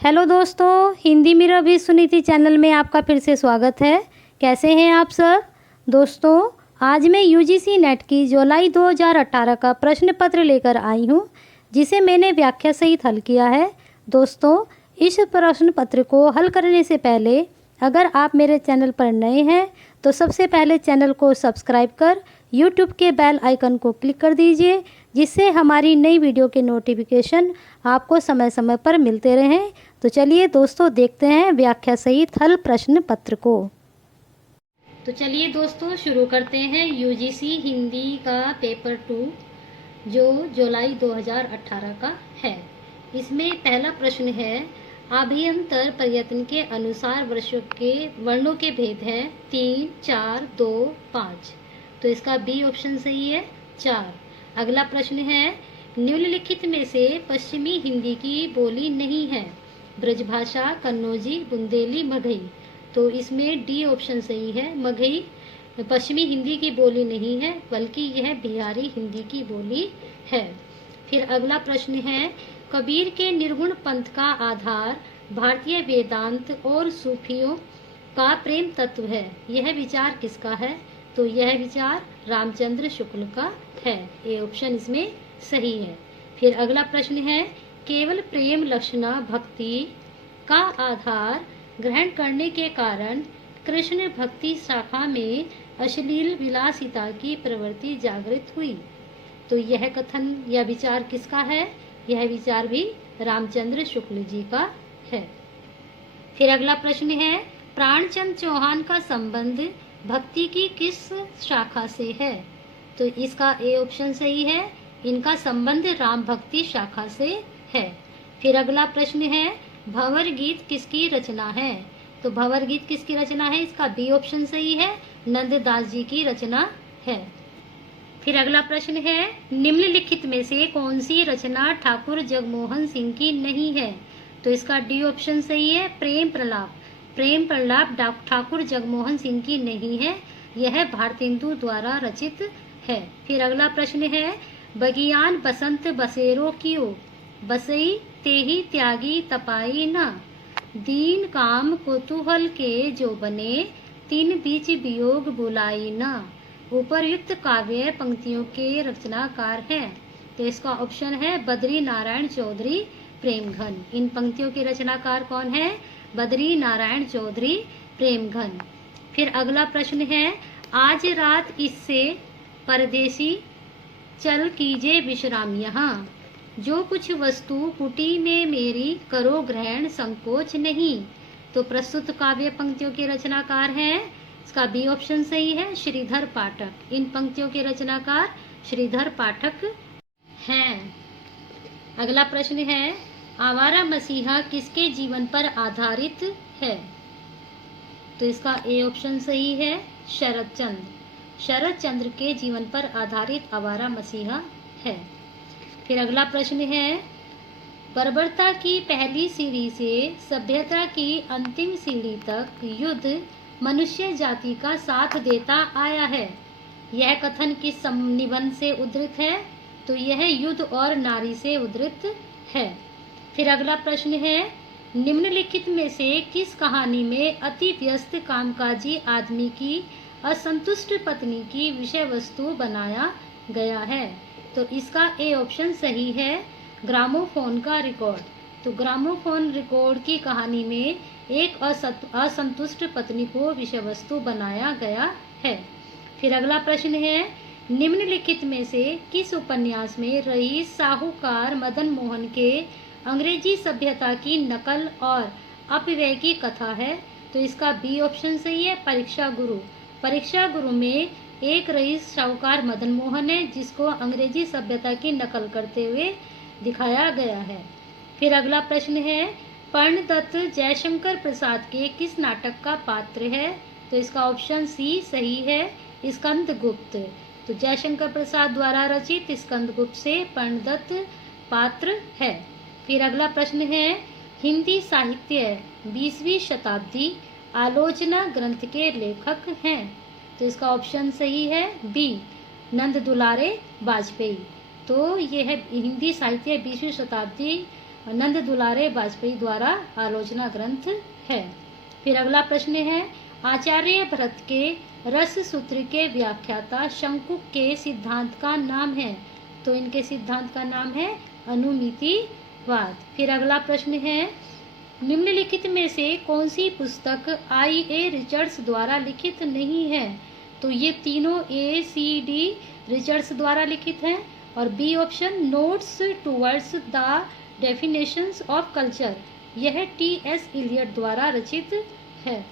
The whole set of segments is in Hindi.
हेलो दोस्तों, हिंदी मेरा भी सुनीति चैनल में आपका फिर से स्वागत है। कैसे हैं आप सब दोस्तों? आज मैं यूजीसी नेट की जुलाई 2018 का प्रश्न पत्र लेकर आई हूं, जिसे मैंने व्याख्या सहित हल किया है। दोस्तों, इस प्रश्न पत्र को हल करने से पहले अगर आप मेरे चैनल पर नए हैं तो सबसे पहले चैनल को सब्सक्राइब कर यूट्यूब के बेल आइकन को क्लिक कर दीजिए, जिससे हमारी नई वीडियो के नोटिफिकेशन आपको समय समय पर मिलते रहें। तो चलिए दोस्तों, देखते हैं व्याख्या सहित हल प्रश्न पत्र को। तो चलिए दोस्तों, शुरू करते हैं यूजीसी हिंदी का पेपर 2 जो जुलाई 2018 का है। इसमें पहला प्रश्न है, अभियंतर प्रयत्न के अनुसार वर्षों के वर्णों के भेद हैं 3, 4, 2, 5। तो इसका बी ऑप्शन सही है, 4। अगला प्रश्न है, निम्नलिखित में से पश्चिमी हिंदी की बोली नहीं है, ब्रजभाषा, कन्नौजी, बुंदेली, मगही। तो इसमें डी ऑप्शन सही है, मगही पश्चिमी हिंदी की बोली नहीं है, बल्कि यह बिहारी हिंदी की बोली है। फिर अगला प्रश्न है, कबीर के निर्गुण पंथ का आधार भारतीय वेदांत और सूफियों का प्रेम तत्व है, यह विचार किसका है? तो यह विचार रामचंद्र शुक्ल का है। ए ऑप्शन इसमें सही है। फिर अगला प्रश्न है, केवल प्रेम लक्षणा भक्ति का आधार ग्रहण करने के कारण कृष्ण भक्ति शाखा में अश्लील विलासिता की प्रवृत्ति जागृत हुई। तो यह कथन या विचार किसका है? यह विचार भी रामचंद्र शुक्ल जी का है। फिर अगला प्रश्न है, प्राणचंद चौहान का संबंध भक्ति की किस शाखा से है? तो इसका ए ऑप्शन सही है, इनका संबंध राम भक्ति शाखा से है। फिर अगला प्रश्न है, भंवर गीत किसकी रचना है? तो भंवर गीत किसकी रचना है? इसका बी ऑप्शन सही है, नंददास जी की रचना है। फिर अगला प्रश्न है, निम्नलिखित में से कौन सी रचना ठाकुर जगमोहन सिंह की नहीं है? तो इसका डी ऑप्शन सही है, प्रेम प्रलाप। प्रेम प्रलाप ठाकुर जगमोहन सिंह की नहीं है, यह भारतेंदु द्वारा रचित है। फिर अगला प्रश्न है, बगियान बसंत बसेरो कियो, बसई तेहि त्यागी तपाई न, दीन काम कुतूहल के जो बने, तीन बीच वियोग बुलाई न। उपरयुक्त काव्य पंक्तियों के रचनाकार हैं। तो इसका ऑप्शन है बद्री नारायण चौधरी प्रेमघन। इन पंक्तियों के रचनाकार कौन है? बद्री नारायण चौधरी प्रेमघन। फिर अगला प्रश्न है, आज रात इससे परदेसी चल कीजे विश्राम यहाँ, जो कुछ वस्तु कुटी में मेरी करो ग्रहण संकोच नहीं। तो प्रस्तुत काव्य पंक्तियों के रचनाकार हैं, इसका बी ऑप्शन सही है, श्रीधर पाठक। इन पंक्तियों के रचनाकार श्रीधर पाठक हैं। अगला प्रश्न है, आवारा मसीहा किसके जीवन पर आधारित है? तो इसका ए ऑप्शन सही है, शरद चंद्र। शरद चंद्र के जीवन पर आधारित आवारा मसीहा है। फिर अगला प्रश्न है, बर्बरता की पहली सीढ़ी से सभ्यता की अंतिम सीढ़ी तक युद्ध मनुष्य जाति का साथ देता आया है, यह कथन किस निबंध से उद्धृत है? तो यह युद्ध और नारी से उद्धृत है। फिर अगला प्रश्न है, निम्नलिखित में से किस कहानी में अति व्यस्त कामकाजी आदमी की असंतुष्ट पत्नी की विषय वस्तु बनाया गया है? तो इसका ए ऑप्शन सही है, ग्रामोफोन का रिकॉर्ड। तो ग्रामोफोन रिकॉर्ड की कहानी में एक असंतुष्ट पत्नी को विषय वस्तु बनाया गया है। फिर अगला प्रश्न है, निम्नलिखित में से किस उपन्यास में रईस साहूकार मदन मोहन के अंग्रेजी सभ्यता की नकल और अपव्यय की कथा है? तो इसका बी ऑप्शन सही है, परीक्षा गुरु। परीक्षा गुरु में एक रईस साहूकार मदन मोहन है, जिसको अंग्रेजी सभ्यता की नकल करते हुए दिखाया गया है। फिर अगला प्रश्न है, पर्णदत्त जयशंकर प्रसाद के किस नाटक का पात्र है? तो इसका ऑप्शन सी सही है, स्कंदगुप्त। तो जयशंकर प्रसाद द्वारा रचित स्कंदगुप्त से पर्णदत्त पात्र है। फिर अगला प्रश्न है, हिंदी साहित्य 20वीं शताब्दी आलोचना ग्रंथ के लेखक हैं? तो इसका ऑप्शन सही है, बी नंद दुलारे वाजपेयी। तो यह हिंदी साहित्य 20वीं शताब्दी नंद दुलारे वाजपेयी द्वारा आलोचना ग्रंथ है। फिर अगला प्रश्न है, आचार्य भरत के रस सूत्र के व्याख्याता शंकुक के सिद्धांत का नाम है। तो इनके सिद्धांत का नाम है अनुमितिवाद। फिर अगला प्रश्न है, निम्नलिखित में से कौन सी पुस्तक I.A. रिचर्ड्स द्वारा लिखित नहीं है। तो ये तीनों A.C.D. रिचर्ड्स द्वारा लिखित हैं। और B option notes towards the definitions of culture, यह T.S. इलियट द्वारा रचित है।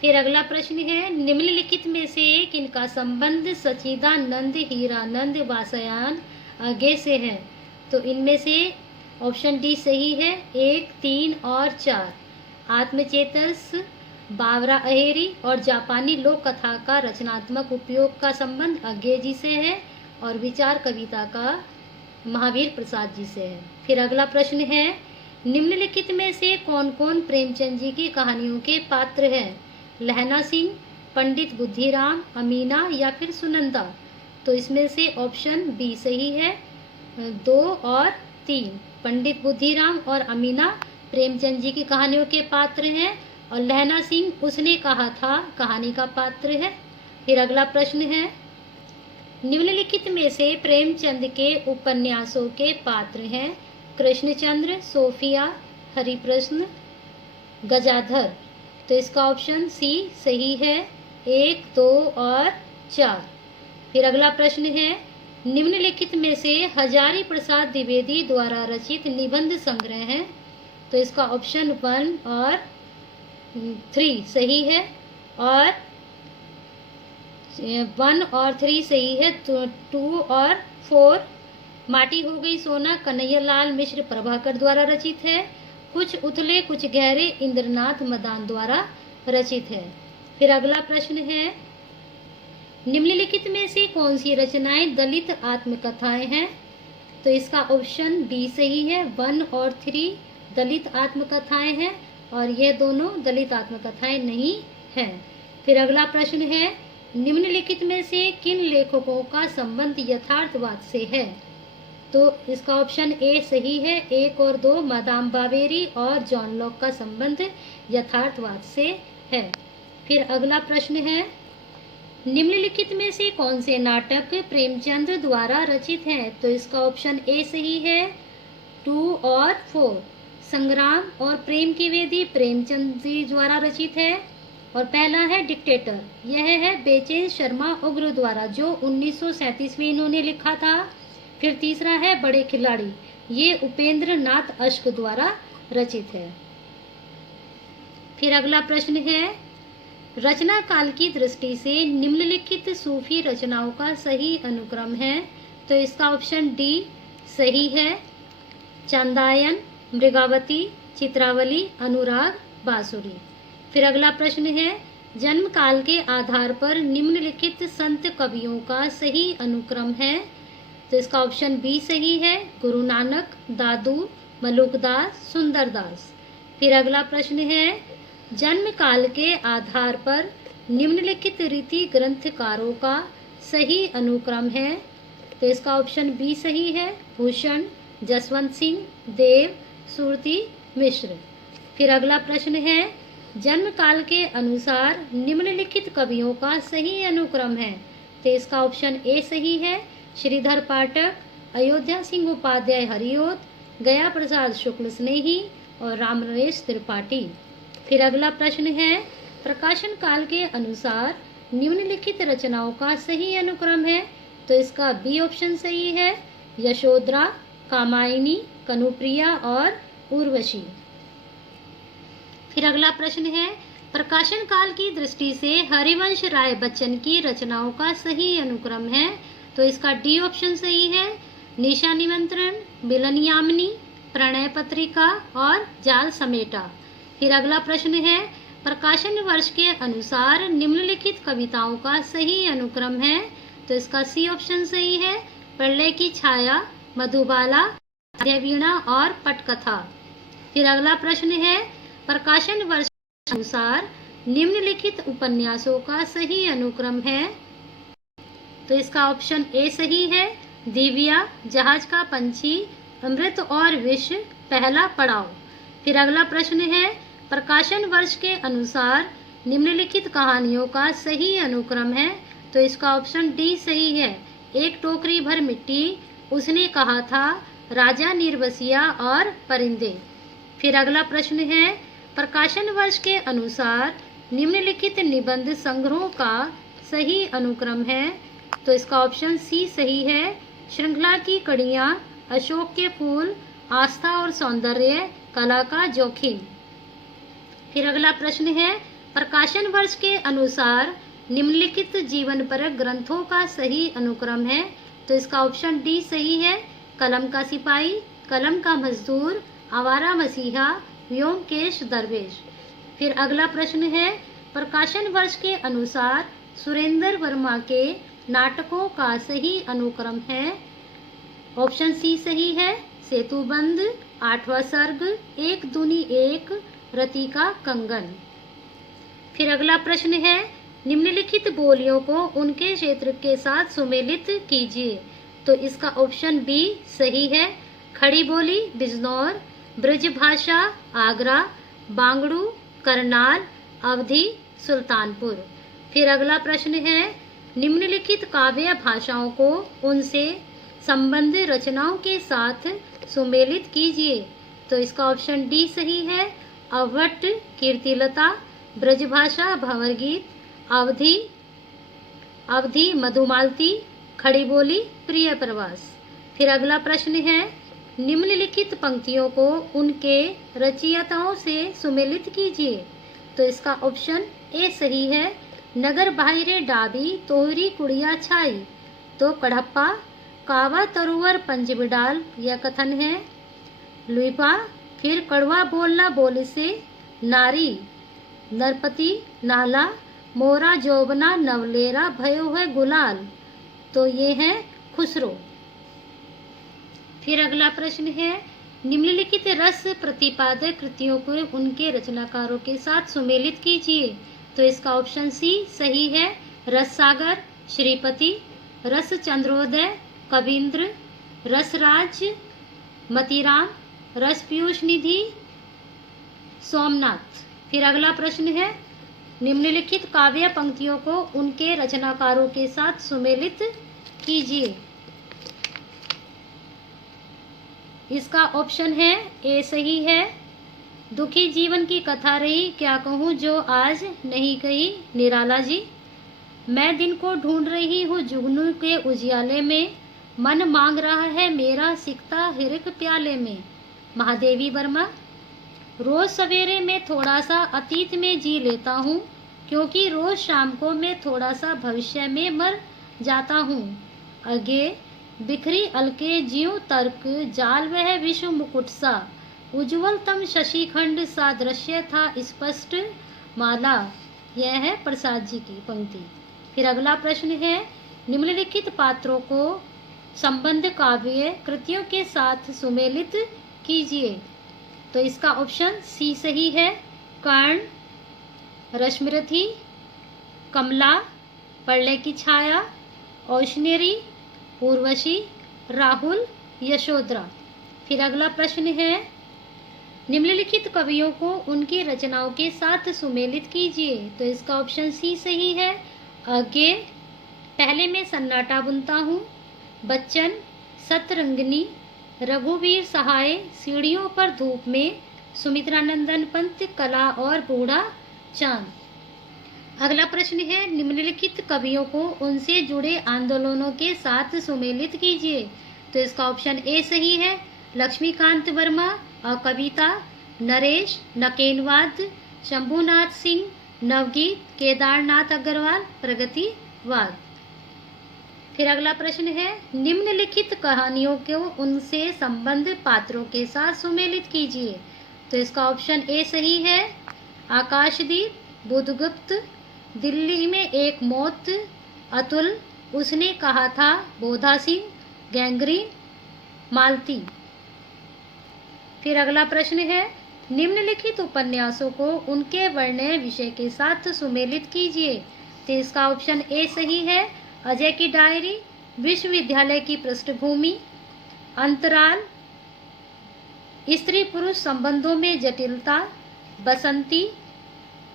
फिर अगला प्रश्न है, निम्नलिखित में से किनका संबंध सच्चिदानंद हीरानंद वासयान आगे से है। तो इनमें से ऑप्शन डी सही है, 1, 3 और 4। आत्मचेतस, बावरा अहेरी और जापानी लोक कथा का रचनात्मक उपयोग का संबंध आगे जी से है और विचार कविता का महावीर प्रसाद जी से है। फिर अगला प्रश्न है, निम्नलिखित में से कौन कौन प्रेमचंद जी की कहानियों के पात्र हैं। लहना सिंह, पंडित बुद्धिराम, अमीना या फिर सुनंदा। तो इसमें से ऑप्शन बी सही है, 2 और 3। पंडित बुद्धिराम और अमीना प्रेमचंद जी की कहानियों के पात्र हैं और लहना सिंह उसने कहा था कहानी का पात्र है। फिर अगला प्रश्न है, निम्नलिखित में से प्रेमचंद के उपन्यासों के पात्र हैं। कृष्णचंद्र, सोफिया, हरिप्रश्न, गजाधर। तो इसका ऑप्शन सी सही है, 1, 2 और 4। फिर अगला प्रश्न है, निम्नलिखित में से हजारी प्रसाद द्विवेदी द्वारा रचित निबंध संग्रह है। तो इसका ऑप्शन 1 और 3 सही है और 1 और 3 सही है। 2 और 4 माटी हो गई सोना कन्हैयालाल मिश्र प्रभाकर द्वारा रचित है। कुछ उथले कुछ गहरे इंद्रनाथ मदान द्वारा रचित है। फिर अगला प्रश्न है, निम्नलिखित में से कौन सी रचनाएं दलित आत्मकथाएं हैं। तो इसका ऑप्शन बी सही है, 1 और 3 दलित आत्मकथाएं हैं और यह दोनों दलित आत्मकथाएं नहीं हैं। फिर अगला प्रश्न है, निम्नलिखित में से किन लेखकों का संबंध यथार्थवाद से है। तो इसका ऑप्शन ए सही है, 1 और 2 मादाम बावेरी और जॉन लॉक का संबंध यथार्थवाद से है। फिर अगला प्रश्न है, निम्नलिखित में से कौन से नाटक प्रेमचंद द्वारा रचित हैं। तो इसका ऑप्शन ए सही है, 2 और 4। संग्राम और प्रेम की वेदी प्रेमचंद जी द्वारा रचित है और पहला है डिक्टेटर, यह है बेचैन शर्मा उग्र द्वारा जो 1937 में इन्होंने लिखा था। फिर तीसरा है बड़े खिलाड़ी, ये उपेंद्र नाथ अश्क द्वारा रचित है। फिर अगला प्रश्न है, रचना काल की दृष्टि से निम्नलिखित सूफी रचनाओं का सही अनुक्रम है। तो इसका ऑप्शन डी सही है, चांदायन, मृगावती, चित्रावली, अनुराग, बांसुरी। फिर अगला प्रश्न है, जन्म काल के आधार पर निम्नलिखित संत कवियों का सही अनुक्रम है। तो इसका ऑप्शन बी सही है, गुरु नानक, दादू, मलुकदास, सुंदरदास। फिर अगला प्रश्न है, जन्म काल के आधार पर निम्नलिखित रीति ग्रंथकारों का सही अनुक्रम है। तो इसका ऑप्शन बी सही है, भूषण, जसवंत सिंह, देव, सुरती, मिश्र। फिर अगला प्रश्न है, जन्म काल के अनुसार निम्नलिखित कवियों का सही अनुक्रम है। तो इसका ऑप्शन ए सही है, श्रीधर पाठक, अयोध्या सिंह उपाध्याय हरिओत, गया प्रसाद शुक्ल स्नेही और रामनरेश त्रिपाठी। फिर अगला प्रश्न है, प्रकाशन काल के अनुसार निम्नलिखित रचनाओं का सही अनुक्रम है। तो इसका बी ऑप्शन सही है, यशोधरा, कामायनी, कनुप्रिया और उर्वशी। फिर अगला प्रश्न है, प्रकाशन काल की दृष्टि से हरिवंश राय बच्चन की रचनाओं का सही अनुक्रम है। तो इसका डी ऑप्शन सही है, निशा निमंत्रण, मिलन यामिनी, प्रणय पत्रिका और जाल समेटा। फिर अगला प्रश्न है, प्रकाशन वर्ष के अनुसार निम्नलिखित कविताओं का सही अनुक्रम है। तो इसका सी ऑप्शन सही है, प्रलय की छाया, मधुबाला, वीणा और पटकथा। फिर अगला प्रश्न है, प्रकाशन वर्ष के अनुसार निम्नलिखित उपन्यासों का सही अनुक्रम है। तो इसका ऑप्शन ए सही है, दिव्या, जहाज का पंछी, अमृत और विष पहला पड़ाव। फिर अगला प्रश्न है, प्रकाशन वर्ष के अनुसार निम्नलिखित कहानियों का सही अनुक्रम है। तो इसका ऑप्शन डी सही है। एक टोकरी भर मिट्टी, उसने कहा था, राजा निर्बसिया और परिंदे। फिर अगला प्रश्न है, प्रकाशन वर्ष के अनुसार निम्नलिखित निबंध संग्रहों का सही अनुक्रम है। तो इसका ऑप्शन सी सही है। श्रृंखला की कड़ियाँ, अशोक के फूल, आस्था और सौंदर्य, कला का जोखिम। फिर अगला प्रश्न है, प्रकाशन वर्ष के अनुसार निम्नलिखित जीवनपरक ग्रंथों का सही अनुक्रम है। तो इसका ऑप्शन डी सही है। कलम का सिपाही, कलम का मजदूर, आवारा मसीहा, व्योमकेश दरवेश। फिर अगला प्रश्न है, प्रकाशन वर्ष के अनुसार सुरेंद्र वर्मा के नाटकों का सही अनुक्रम है। ऑप्शन सी सही है। सेतुबंध, आठवां सर्ग, एक दूनी एक, रति का कंगन। फिर अगला प्रश्न है, निम्नलिखित बोलियों को उनके क्षेत्र के साथ सुमेलित कीजिए। तो इसका ऑप्शन बी सही है। खड़ी बोली बिजनौर, ब्रजभाषा आगरा, बांगड़ू करनाल, अवधी सुल्तानपुर। फिर अगला प्रश्न है, निम्नलिखित काव्य भाषाओं को उनसे संबंध रचनाओं के साथ सुमेलित कीजिए। तो इसका ऑप्शन डी सही है। अवट कीर्तिलता, ब्रजभाषा भंवर गीत, अवधि मधुमालती, खड़ी बोली प्रिय प्रवास। फिर अगला प्रश्न है, निम्नलिखित पंक्तियों को उनके रचयिताओं से सुमेलित कीजिए। तो इसका ऑप्शन ए सही है। नगर बाहिरे डाबी, तोहरी कुड़िया छाई। तो कड़प्पा, कावा तरुवर पंजबिडाल, यह कथन है। लुइपा, फिर कड़वा बोलना बोले से, नारी नरपति नाला, मोरा जोबना नवलेरा भयो है गुलाल। तो ये है खुसरो। फिर अगला प्रश्न है, निम्नलिखित रस प्रतिपादक कृतियों को उनके रचनाकारों के साथ सुमेलित कीजिए। तो इसका ऑप्शन सी सही है। रस सागर, श्रीपति, रस चंद्रोदय, कविंद्र, रसराज, मतीराम, रस पीयूष निधि, सोमनाथ। फिर अगला प्रश्न है, निम्नलिखित काव्य पंक्तियों को उनके रचनाकारों के साथ सुमेलित कीजिए। इसका ऑप्शन है ए सही है। दुखी जीवन की कथा रही, क्या कहूँ जो आज नहीं कही, निराला जी। मैं दिन को ढूंढ रही हूँ जुगनू के उजियाले में, मन मांग रहा है मेरा सिकता हिरक प्याले में, महादेवी वर्मा। रोज सवेरे मैं थोड़ा सा अतीत में जी लेता हूँ, क्योंकि रोज शाम को मैं थोड़ा सा भविष्य में मर जाता हूँ। आगे बिखरी अलके जीव तर्क, जाल वह विश्व मुकुट सा, उज्ज्वल तम शशिखंड सा दृश्य था स्पष्ट माला। यह है प्रसाद जी की पंक्ति। फिर अगला प्रश्न है, निम्नलिखित पात्रों को संबंध काव्य कृतियों के साथ सुमेलित कीजिए। तो इसका ऑप्शन सी सही है। कर्ण, रश्मिरथी, कमला, प्रलय की छाया, औशनेरी, उर्वशी, राहुल, यशोधरा। फिर अगला प्रश्न है, निम्नलिखित कवियों को उनकी रचनाओं के साथ सुमेलित कीजिए। तो इसका ऑप्शन सी सही है। आगे पहले मैं सन्नाटा बुनता हूँ, बच्चन, सतरंगिनी, रघुवीर सहाय, सीढ़ियों पर धूप में, सुमित्रानंदन पंत, कला और बूढ़ा चांद। अगला प्रश्न है, निम्नलिखित कवियों को उनसे जुड़े आंदोलनों के साथ सुमेलित कीजिए। तो इसका ऑप्शन ए सही है। लक्ष्मीकांत वर्मा और कविता, नरेश, नकेनवाद, शंभुनाथ सिंह, नवगीत, केदारनाथ अग्रवाल, प्रगतिवाद। फिर अगला प्रश्न है, निम्नलिखित कहानियों को उनसे संबंध पात्रों के साथ सुमेलित कीजिए। तो इसका ऑप्शन ए सही है। आकाशदीप, बुधगुप्त, दिल्ली में एक मौत, अतुल, उसने कहा था, बोधा सिंह, गैंग्रीन, मालती। फिर अगला प्रश्न है, निम्नलिखित उपन्यासों को उनके वर्णन विषय के साथ सुमेलित कीजिए। तो इसका ऑप्शन ए सही है। अजय की डायरी, विश्वविद्यालय की पृष्ठभूमि, अंतराल, स्त्री पुरुष संबंधों में जटिलता, बसंती,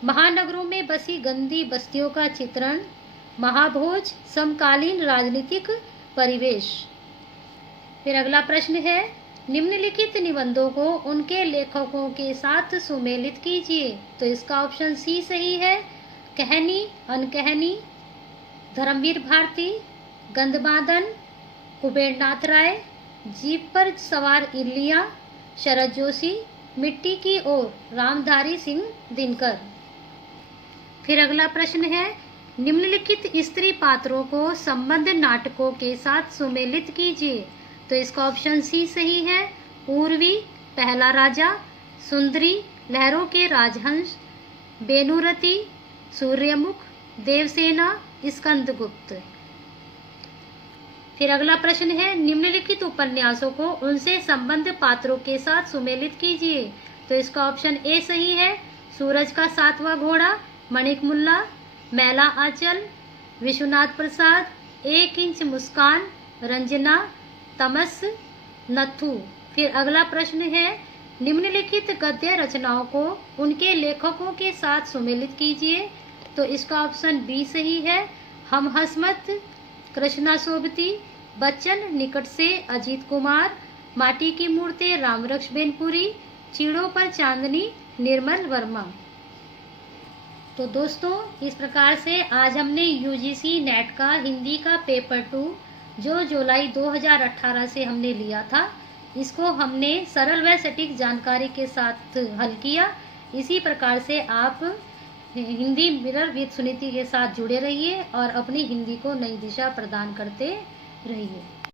महानगरों में बसी गंदी बस्तियों का चित्रण, महाभोज, समकालीन राजनीतिक परिवेश। फिर अगला प्रश्न है, निम्नलिखित निबंधों को उनके लेखकों के साथ सुमेलित कीजिए। तो इसका ऑप्शन सी सही है। कहनी अनकहनी, धर्मवीर भारती, गंधमादन, कुबेरनाथ राय, जीप पर सवार इल्लियां, शरद जोशी, मिट्टी की ओर, रामधारी सिंह दिनकर। फिर अगला प्रश्न है, निम्नलिखित स्त्री पात्रों को संबंध नाटकों के साथ सुमेलित कीजिए। तो इसका ऑप्शन सी सही है। उर्वी, पहला राजा, सुंदरी, लहरों के राजहंस, बेनुरती, सूर्यमुख, देवसेना, स्कंदगुप्त। फिर अगला प्रश्न है, निम्नलिखित उपन्यासों को उनसे संबंध पात्रों के साथ सुमेलित कीजिए। तो इसका ऑप्शन ए सही है। सूरज का सातवां घोड़ा, मणिक मुल्ला, मैला आंचल, विश्वनाथ प्रसाद, 1 इंच मुस्कान, रंजना, तमस, नथु। फिर अगला प्रश्न है, निम्नलिखित गद्य रचनाओं को उनके लेखकों के साथ सुमेलित कीजिए। तो इसका ऑप्शन बी सही है। हम हसमत, कृष्णा सोबती, बच्चन निकट से, अजीत कुमार, माटी की मूर्ति, रामरक्ष बेनपुरी, चीड़ों पर चांदनी, निर्मल वर्मा। तो दोस्तों, इस प्रकार से आज हमने यूजीसी नेट का हिंदी का पेपर 2 जो जुलाई 2018 से हमने लिया था, इसको हमने सरल व सटीक जानकारी के साथ हल किया। इसी प्रकार से आप हिंदी मिरर विद सुनीति के साथ जुड़े रहिए और अपनी हिंदी को नई दिशा प्रदान करते रहिए।